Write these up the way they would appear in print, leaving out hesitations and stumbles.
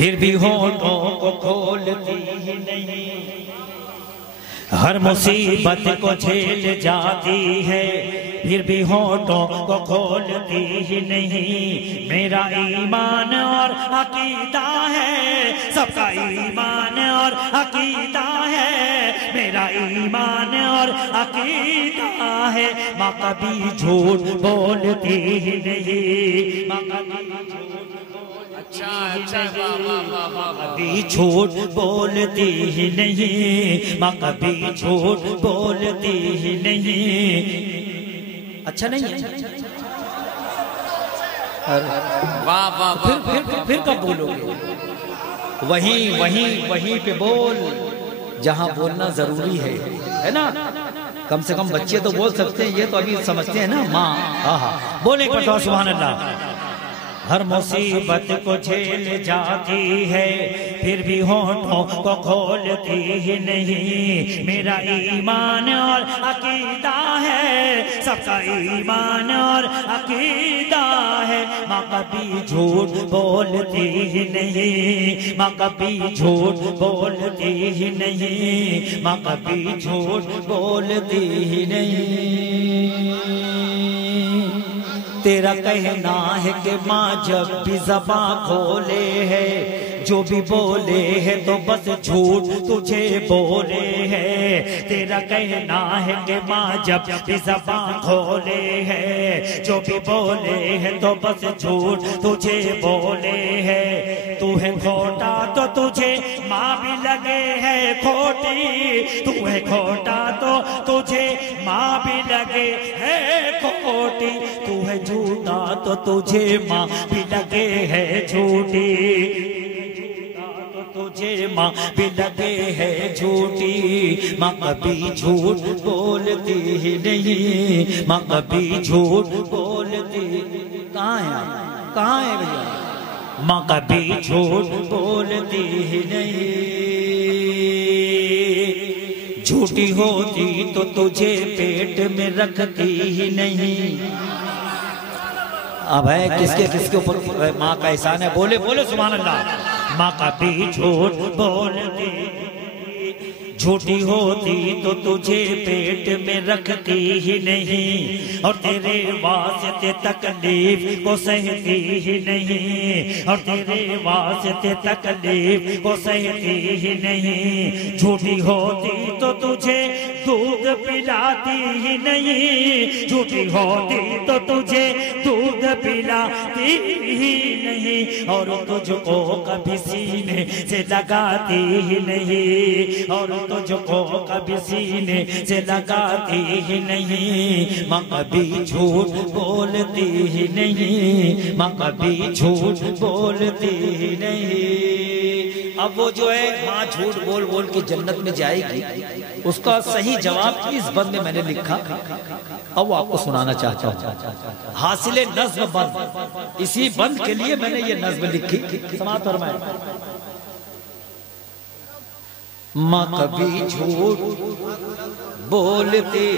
फिर भी होठों को खोलती ही नहीं। हर मुसीबत को झेल जाती है, फिर भी होठों को खोलती ही नहीं। मेरा ईमान और अकीदा है, सबका ईमान और अकीदा है, मेरा ईमान और अकीदा है। माँ कभी झूठ बोलती ही नहीं, माँ कभी झूठ बोलती ही नहीं, माँ कभी झूठ बोलती ही नहीं। अच्छा नहीं है? वाह वाह। फिर कब बोलोगे? वहीं पे बोल जहां बोलना जरूरी है ना। कम से कम बच्चे तो बोल सकते हैं, ये तो अभी समझते हैं ना माँ। हाँ बोले एक बार सुभान अल्लाह। हर मुसीबत को झेल जाती है, फिर भी होठों को खोलती ही नहीं। मेरा ईमान और अकीदा है, सबका ईमान और अकीदा है। माँ कभी झूठ बोलती ही नहीं, माँ कभी झूठ बोलती ही नहीं, माँ कभी झूठ बोलती ही नहीं। तेरा कहना है कि माँ जब भी ज़बान खोले है, जो भी बोले है तो बस झूठ तुझे बोले है। तेरा कहना है कि माँ जब भी ज़बान खोले है, जो भी बोले है तो बस झूठ तुझे बोले है। तू है खोटा तो तुझे माँ भी लगे है खोटी, तू है खोटा तो तुझे माँ भी लगे है खोटी, तू है झूठा तो तुझे माँ भी लगे है झूठी, तुझे माँ भी लगे है झूठी। माँ कभी झूठ बोलती ही नहीं, माँ कभी झूठ बोलती। कहाँ है भैया? माँ कभी झूठ बोलती ही नहीं। झूठी होती तो तुझे पेट में रखती ही नहीं। अब है किसके किसके ऊपर माँ का एहसान है? बोले बोले सुभान अल्लाह। माँ कभी झूठ बोलती, झूठी होती तो तुझे पेट में रखती ही नहीं, और तेरे वास्ते तकलीफ को सहती ही नहीं, और तेरे वास्ते तकलीफ को सहती ही नहीं। झूठी होती तो तुझे दूध पिलाती ही नहीं, झूठी होती तो तुझे दूध पिलाती ही नहीं, और तुझको कभी सीने से लगाती ही नहीं, और तुझको कभी सीने से लगाती ही नहीं। माँ कभी झूठ बोलती ही नहीं, माँ कभी झूठ बोलती ही नहीं। अब वो जो है माँ झूठ बोल बोल के जन्नत में जाएगी, उसका सही जवाब इस बंद में मैंने लिखा, अब वो आपको सुनाना चाहता हूँ। हासिले नज़्म बंद, इसी बंद के लिए मैंने ये नज़्म लिखी। समाअत फरमाएं। माँ कभी झूठ बोलती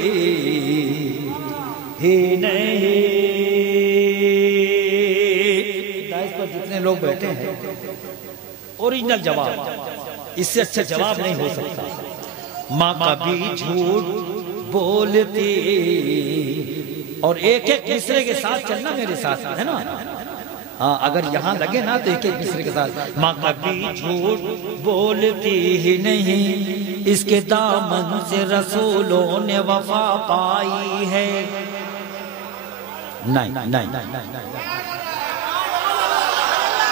ही नहीं। दाइस पर जितने लोग बैठे हैं, ओरिजिनल जवाब, इससे अच्छा जवाब नहीं हो सकता। माँ कभी झूठ बोलती, और एक एक दूसरे के साथ चलना मेरे साथ, है ना? हाँ, अगर यहाँ लगे ना तो एक एक दूसरे के साथ। माँ कभी झूठ बोलती ही नहीं, इसके दामन से रसूलों ने वफा पाई है। नहीं।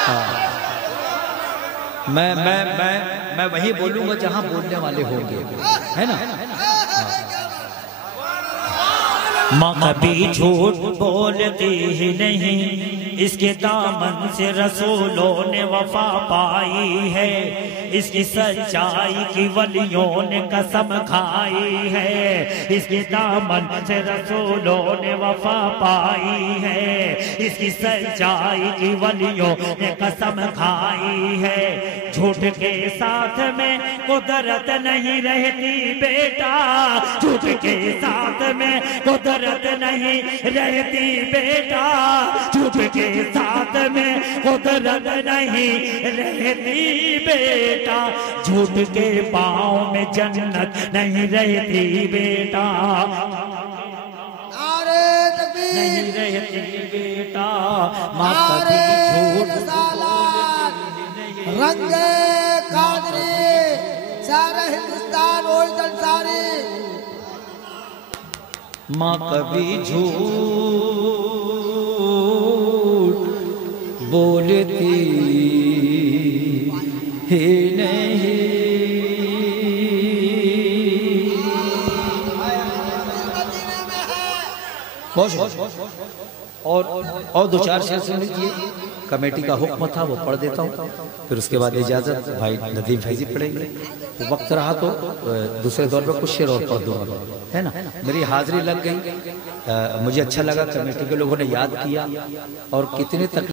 हाँ, मैं वही बोलूंगा जहाँ बोलने वाले होंगे, है ना? माँ कभी झूठ बोलती ही नहीं, इसके दामन से रसूलों ने वफा पाई है। इसकी सच्चाई की वलियों ने कसम खाई है, इसके दामन से रसूलों ने वफा पाई है। इसकी सच्चाई की वलियों ने कसम खाई है। झूठ के साथ में कुदरत नहीं रहती बेटा, झूठ के साथ में कुदरत नहीं रहती बेटा, झूठ के साथ में कुदरत नहीं रहती बेटा, झूठ के पाँव में जन्नत नहीं रहती बेटा, नहीं रहती बेटा। माँ कभी झूठ रंगे कादरी सारा हिंदुस्तान ओरिजिनल सारी। माँ कभी झूठ बोलती ही नहीं। और दो चार शेर सुन लीजिए। कमेटी का हुक्म था वो पढ़ देता हूँ, फिर उसके बाद इजाजत भाई नदीम फैजी पढ़ेंगे। तो वक्त रहा तो दूसरे दौर में कुछ शेर और पढ़ दूंगा, है ना। मेरी हाजिरी लग गई, मुझे अच्छा लगा, कमेटी के लोगों ने याद किया और कितने तक